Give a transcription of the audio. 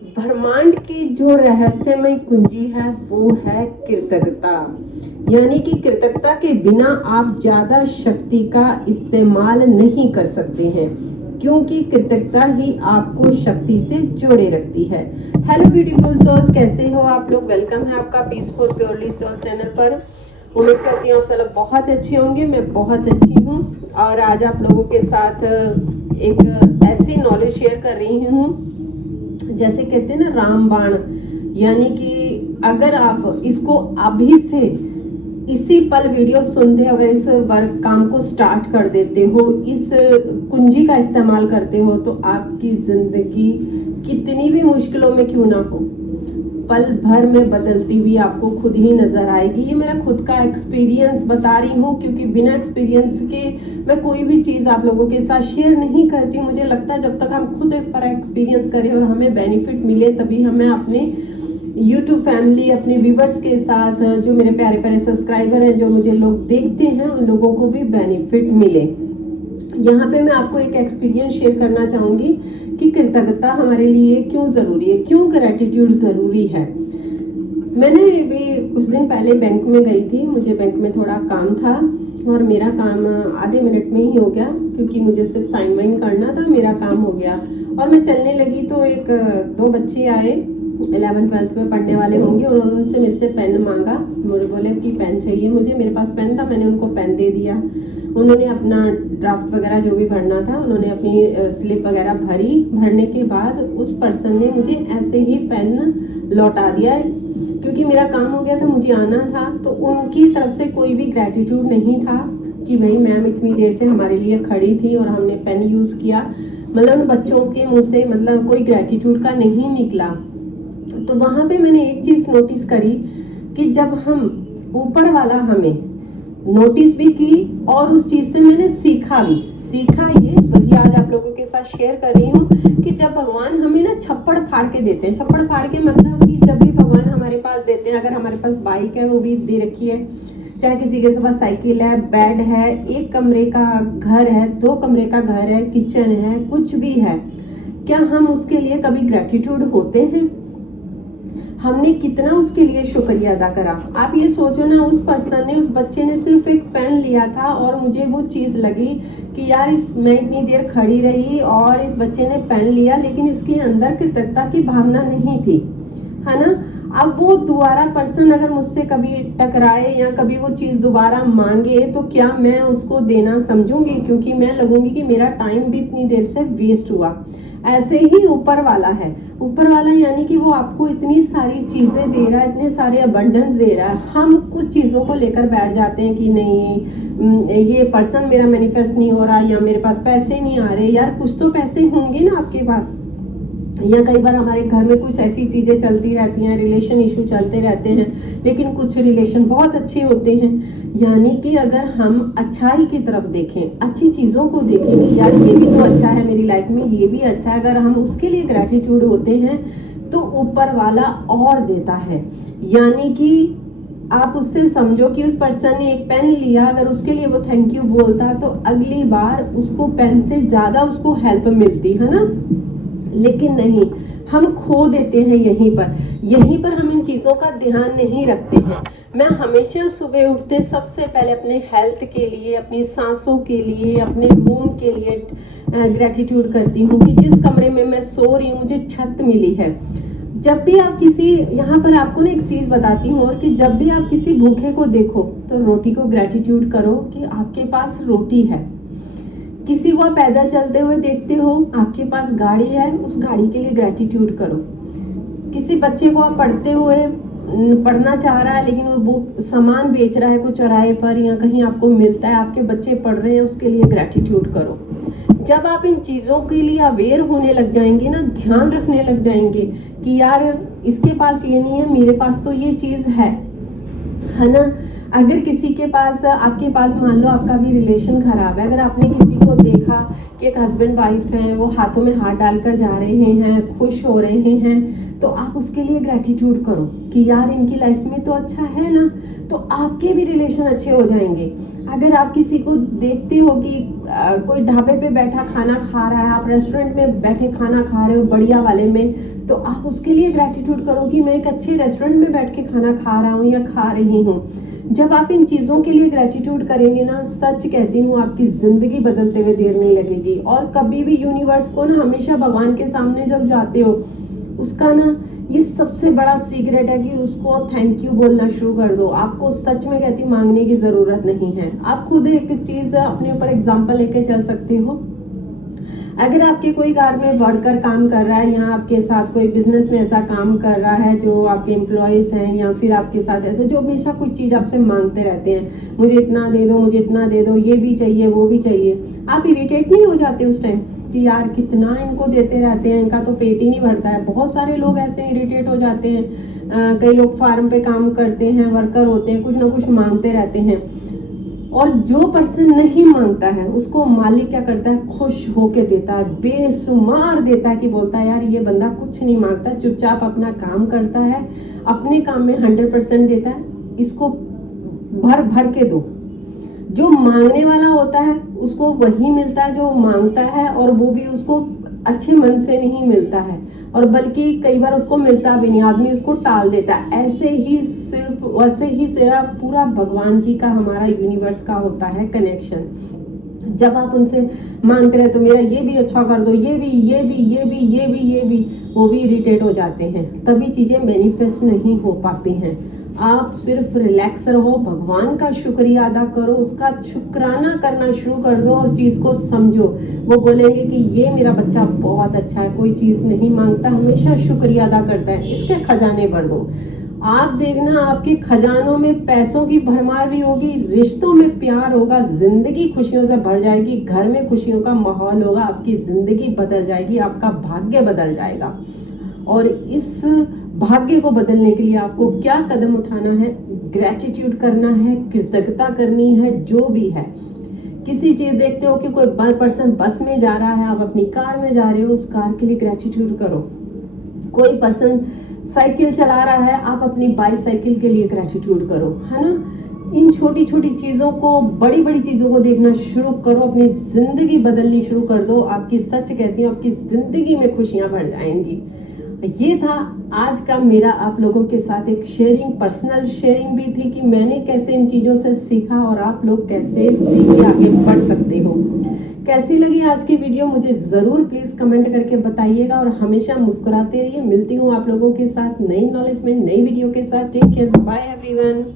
ब्रह्मांड की जो रहस्यमय कुंजी है वो है कृतज्ञता। यानी कि कृतज्ञता के बिना आप ज्यादा शक्ति का इस्तेमाल नहीं कर सकते हैं, क्योंकि कृतज्ञता ही आपको शक्ति से जोड़े रखती है। हेलो ब्यूटीफुल सोल्स, कैसे हो आप लोग? वेलकम है आपका पीसफुल प्योरली सोल चैनल पर। उम्मीद करती हूँ आप सब बहुत अच्छे होंगे। मैं बहुत अच्छी हूँ और आज आप लोगों के साथ एक ऐसी नॉलेज शेयर कर रही हूँ, जैसे कहते हैं ना रामबाण। यानी कि अगर आप इसको अभी से इसी पल वीडियो सुनते हो, अगर इस वर्क काम को स्टार्ट कर देते हो, इस कुंजी का इस्तेमाल करते हो, तो आपकी जिंदगी कितनी भी मुश्किलों में क्यों ना हो, पल भर में बदलती हुई आपको खुद ही नजर आएगी। ये मेरा खुद का एक्सपीरियंस बता रही हूँ, क्योंकि बिना एक्सपीरियंस के मैं कोई भी चीज़ आप लोगों के साथ शेयर नहीं करती। मुझे लगता है जब तक हम खुद एक पर एक्सपीरियंस करें और हमें बेनिफिट मिले, तभी हमें अपने यूट्यूब फैमिली, अपने व्यूवर्स के साथ, जो मेरे प्यारे प्यारे सब्सक्राइबर हैं, जो मुझे लोग देखते हैं, उन लोगों को भी बेनिफिट मिले। यहाँ पे मैं आपको एक एक्सपीरियंस शेयर करना चाहूँगी कि कृतज्ञता हमारे लिए क्यों ज़रूरी है, क्यों ग्रैटिट्यूड ज़रूरी है। मैंने भी कुछ दिन पहले बैंक में गई थी। मुझे बैंक में थोड़ा काम था और मेरा काम आधे मिनट में ही हो गया, क्योंकि मुझे सिर्फ साइन वाइन करना था, मेरा काम हो गया। और मैं चलने लगी तो दो बच्चे आए, 11th-12th में पढ़ने वाले होंगे। उन्होंने उनसे मेरे से पेन मांगा। मुझे बोले कि पेन चाहिए मुझे। मेरे पास पेन था, मैंने उनको पेन दे दिया। उन्होंने अपना ड्राफ्ट वगैरह जो भी भरना था, उन्होंने अपनी स्लिप वगैरह भरी। भरने के बाद उस पर्सन ने मुझे ऐसे ही पेन लौटा दिया, क्योंकि मेरा काम हो गया था, मुझे आना था। तो उनकी तरफ से कोई भी ग्रैटिट्यूड नहीं था कि भाई मैम इतनी देर से हमारे लिए खड़ी थी और हमने पेन यूज़ किया। मतलब उन बच्चों के मुँह से मतलब कोई ग्रैटिट्यूड का नहीं निकला। तो वहाँ पे मैंने एक चीज़ नोटिस करी कि जब हम ऊपर वाला हमें नोटिस भी की और उस चीज़ से मैंने सीखा ये वही आज आप लोगों के साथ शेयर कर रही हूँ कि जब भगवान हमें ना छप्पड़ फाड़ के देते हैं, छप्पड़ फाड़ के मतलब कि जब भी भगवान हमारे पास देते हैं, अगर हमारे पास बाइक है वो भी दे रखी है, चाहे किसी के पास साइकिल है, बेड है, एक कमरे का घर है, 2 कमरे का घर है, किचन है, कुछ भी है, क्या हम उसके लिए कभी ग्रैटिट्यूड होते हैं? हमने कितना उसके लिए शुक्रिया अदा करा। आप ये सोचो ना, उस पर्सन ने, उस बच्चे ने सिर्फ एक पेन लिया था और मुझे वो चीज़ लगी कि यार मैं इतनी देर खड़ी रही और इस बच्चे ने पेन लिया, लेकिन इसके अंदर कृतज्ञता की भावना नहीं थी, है ना। अब वो दोबारा पर्सन अगर मुझसे कभी टकराए या कभी वो चीज़ दोबारा मांगे, तो क्या मैं उसको देना समझूंगी? क्योंकि मैं लगूंगी कि मेरा टाइम भी इतनी देर से वेस्ट हुआ। ऐसे ही ऊपर वाला है। ऊपर वाला यानी कि वो आपको इतनी सारी चीज़ें दे रहा है, इतने सारे अबंडेंस दे रहा है। हम कुछ चीज़ों को लेकर बैठ जाते हैं कि नहीं ये पर्सन मेरा मैनिफेस्ट नहीं हो रहा, या मेरे पास पैसे नहीं आ रहे। यार कुछ तो पैसे होंगे ना आपके पास। या कई बार हमारे घर में कुछ ऐसी चीज़ें चलती रहती हैं, रिलेशन इशू चलते रहते हैं, लेकिन कुछ रिलेशन बहुत अच्छे होते हैं। यानी कि अगर हम अच्छाई की तरफ देखें, अच्छी चीज़ों को देखें कि यार ये भी तो अच्छा है मेरी लाइफ में, ये भी अच्छा है, अगर हम उसके लिए ग्रैटिट्यूड होते हैं तो ऊपर वाला और देता है। यानी कि आप उससे समझो कि उस पर्सन ने एक पेन लिया, अगर उसके लिए वो थैंक यू बोलता तो अगली बार उसको पेन से ज़्यादा उसको हेल्प मिलती, है ना। लेकिन नहीं, हम खो देते हैं यहीं पर हम इन चीज़ों का ध्यान नहीं रखते हैं। मैं हमेशा सुबह उठते सबसे पहले अपने हेल्थ के लिए, अपनी सांसों के लिए, अपने रूम के लिए ग्रैटिट्यूड करती हूँ कि जिस कमरे में मैं सो रही हूँ मुझे छत मिली है। जब भी आप किसी, यहाँ पर आपको ना एक चीज़ बताती हूँ, और कि जब भी आप किसी भूखे को देखो तो रोटी को ग्रैटिट्यूड करो कि आपके पास रोटी है। किसी को आप पैदल चलते हुए देखते हो, आपके पास गाड़ी है, उस गाड़ी के लिए ग्रैटिट्यूड करो। किसी बच्चे को आप पढ़ते हुए, पढ़ना चाह रहा है लेकिन वो सामान बेच रहा है कुछ चौराहे पर या कहीं आपको मिलता है, आपके बच्चे पढ़ रहे हैं, उसके लिए ग्रैटिट्यूड करो। जब आप इन चीज़ों के लिए अवेयर होने लग जाएंगे ना, ध्यान रखने लग जाएंगे कि यार इसके पास ये नहीं है, मेरे पास तो ये चीज़ है ना। अगर किसी के पास, आपके पास मान लो आपका भी रिलेशन खराब है, अगर आपने किसी को देखा कि एक हस्बैंड वाइफ हैं, वो हाथों में हाथ डालकर जा रहे हैं, खुश हो रहे हैं, तो आप उसके लिए ग्रैटिट्यूड करो कि यार इनकी लाइफ में तो अच्छा है ना, तो आपके भी रिलेशन अच्छे हो जाएंगे। अगर आप किसी को देखते हो कि कोई ढाबे पे बैठा खाना खा रहा है, आप रेस्टोरेंट में बैठे खाना खा रहे हो बढ़िया वाले में, तो आप उसके लिए ग्रैटिट्यूड करो कि मैं एक अच्छे रेस्टोरेंट में बैठ के खाना खा रहा हूँ या खा रही हूँ। जब आप इन चीज़ों के लिए ग्रैटिट्यूड करेंगे ना, सच कहती हूँ आपकी ज़िंदगी बदलते हुए देर नहीं लगेगी। और कभी भी यूनिवर्स को ना, हमेशा भगवान के सामने जब जाते हो, उसका ना ये सबसे बड़ा सीक्रेट है कि उसको थैंक यू बोलना शुरू कर दो। आपको सच में कहती हूँ मांगने की ज़रूरत नहीं है। आप खुद एक चीज़ अपने ऊपर एग्जाम्पल लेके चल सकते हो। अगर आपके कोई घर में वर्कर काम कर रहा है, या आपके साथ कोई बिजनेस में ऐसा काम कर रहा है जो आपके एम्प्लॉयज़ हैं, या फिर आपके साथ ऐसे जो हमेशा कुछ चीज़ आपसे मांगते रहते हैं, मुझे इतना दे दो, मुझे इतना दे दो, ये भी चाहिए वो भी चाहिए, आप इरिटेट नहीं हो जाते उस टाइम कि यार कितना इनको देते रहते हैं, इनका तो पेट ही नहीं भरता है। बहुत सारे लोग ऐसे इरिटेट हो जाते हैं। कई लोग फार्म पे काम करते हैं, वर्कर होते हैं, कुछ ना कुछ मांगते रहते हैं, और जो पर्सन नहीं मांगता है उसको मालिक क्या करता है, खुश होके देता है, बेशुमार देता है, कि बोलता है यार ये बंदा कुछ नहीं मांगता, चुपचाप अपना काम करता है, अपने काम में 100% देता है, इसको भर भर के दो। जो मांगने वाला होता है उसको वही मिलता है जो मांगता है, और वो भी उसको अच्छे मन से नहीं मिलता है, और बल्कि कई बार उसको मिलता भी नहीं, आदमी उसको टाल देता है। ऐसे ही सिर्फ वैसे ही सिर्फ पूरा भगवान जी का, हमारा यूनिवर्स का होता है कनेक्शन। जब आप उनसे मांगते रहे तो मेरा ये भी अच्छा कर दो, ये भी ये भी ये भी ये भी ये भी, वो भी इरिटेट हो जाते हैं, तभी चीज़ें मैनिफेस्ट नहीं हो पाती हैं। आप सिर्फ रिलैक्स रहो, भगवान का शुक्रिया अदा करो, उसका शुक्राना करना शुरू कर दो और चीज़ को समझो। वो बोलेंगे कि ये मेरा बच्चा बहुत अच्छा है, कोई चीज़ नहीं मांगता, हमेशा शुक्रिया अदा करता है, इसके खजाने भर दो। आप देखना आपके खजानों में पैसों की भरमार भी होगी, रिश्तों में प्यार होगा, जिंदगी खुशियों से भर जाएगी, घर में खुशियों का माहौल होगा, आपकी जिंदगी बदल जाएगी, आपका भाग्य बदल जाएगा। और इस भाग्य को बदलने के लिए आपको क्या कदम उठाना है, ग्रैटिट्यूड करना है, कृतज्ञता करनी है, जो भी है। किसी चीज़ देखते हो कि कोई पर्सन बस में जा रहा है, आप अपनी कार में जा रहे हो, उस कार के लिए ग्रैटिट्यूड करो। कोई पर्सन साइकिल चला रहा है, आप अपनी बाईसाइकिल के लिए ग्रैटिट्यूड करो, है ना। इन छोटी छोटी चीज़ों को, बड़ी बड़ी चीज़ों को देखना शुरू करो, अपनी ज़िंदगी बदलनी शुरू कर दो। आपकी सच कहती हूँ आपकी ज़िंदगी में खुशियाँ बढ़ जाएंगी। ये था आज का मेरा आप लोगों के साथ एक शेयरिंग, पर्सनल शेयरिंग भी थी कि मैंने कैसे इन चीज़ों से सीखा और आप लोग कैसे सीख के आगे बढ़ सकते हो। कैसी लगी आज की वीडियो मुझे ज़रूर प्लीज़ कमेंट करके बताइएगा, और हमेशा मुस्कुराते रहिए। मिलती हूँ आप लोगों के साथ नई नॉलेज में, नई वीडियो के साथ। Take care, bye everyone.